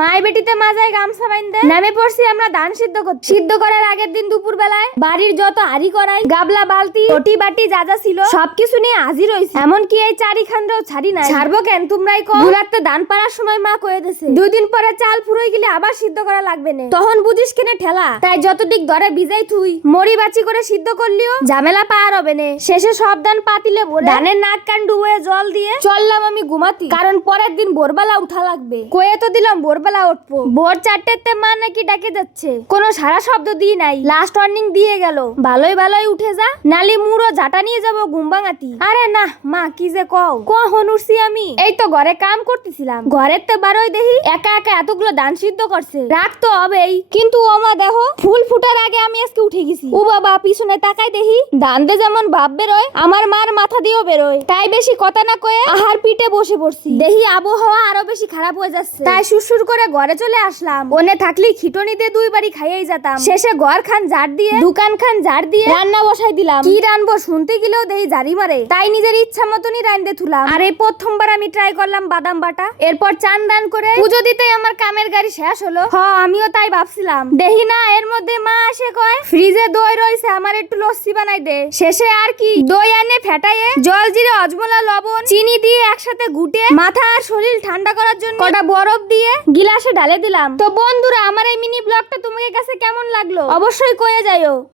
মাই বেটিতে মাজায় গামছা বাইন্দে নামে পড়ছি আমরা ধান সিদ্ধ করতে। সিদ্ধ করার আগের দিন দুপুর বেলায় বাড়ির যত হাড়ি করাই গাবলা বালতি রটি বাটি যা যা ছিল সবকিছু নিয়ে হাজির হইছি। এমনকি এই চারি খান্ডাও ছাড়ি নাই। ছাড়বো কেন তোমরাই কো। দুরাতে ধান পাড়ার সময় মা কয়ে দিয়েছে 2 দিন পরে চাল ফুরোই গেলে আবার সিদ্ধ করা লাগবে না। তখন বুঝিস কেনে ঠেলা। তাই যতদিক ধরে ভিজাই থুই মরি বাচি করে সিদ্ধ করলিও ঝামেলা পার হবে না। শেষে সব ধান পাতিলে ভরে ধানের নাক কান ডুবে জল দিয়ে চললাম আমি ঘুমাতি। কারণ পরের দিন ভোরবেলা উঠা লাগবে। কয়ে তো দিলাম ভোরবেলা উঠবো। ভোর 4টেতে মা নাকি ডাকে যাচ্ছে। কোনো সারা শব্দ দিয়ে নাই। লাস্ট ওয়ার্নিং দিয়ে গেল ভালোই ভালোই উঠে যা, নালি মুড়ো ঝাঁটা নিয়ে যাবো ঘুমবাঙাতি। আরে না মা কি যে কও কখন উঠছি আমি। এই তো ঘরে কাম করতেছিলাম। ঘরের তো বারোই দেখি একা একা এতগুলো ধান সিদ্ধ করছে। রাগ তো হবেই, কিন্তু ও মা দেখো ফুল ফুটার আগে আমি আজকে উঠে গেছি। ও বাবা পিছনে তাকাই দেখি ধান দে যেমন ভাব বেরোয় আমার মার মাথা দিয়েও বেরোয়। তাই বেশি কথা না কয়ে আহার পিঠে বসে পড়ছি। দেখি আবহাওয়া আরো বেশি খারাপ হয়ে যাচ্ছে। তাই সুরসুর করে ঘরে চলে আসলাম। ওনে থাকলে খিটনিতে 2 বাড়ি খাইয়েই যেতাম। শেষে ঘর খান ঝাড় দিয়ে দোকান খান ঝাড় দিয়ে রান্না বসাই দিলাম। কি রানবো শুনতে গেলেও দেই জারি মারে। তাই নিজের ইচ্ছা মতনই রান্ধে তুলাম। আর এই প্রথমবার আমি ট্রাই করলাম বাদাম বাটা। এরপর চান দান করে পুজো দিতে আমার কামের গাড়ি শেষ হলো। আমিও তাই ভাবছিলাম। দেখি না এর মধ্যে মা আসে কয় ফ্রিজে দই রয়েছে আমার একটু লস্যি বানাই দে। শেষে আর কি দই এনে ফেটাইয়ে জল জিরে অজমলা লবণ চিনি দিয়ে একসাথে গুটে মাথা আর শরীর ঠান্ডা করার জন্য কটা বরফ দিয়ে গিলাসে ঢালে দিলাম। তো বন্ধুরা আমার এই মিনি ব্লগটা তোমাদের কাছে কেমন লাগলো অবশ্যই কয়ে যাইও।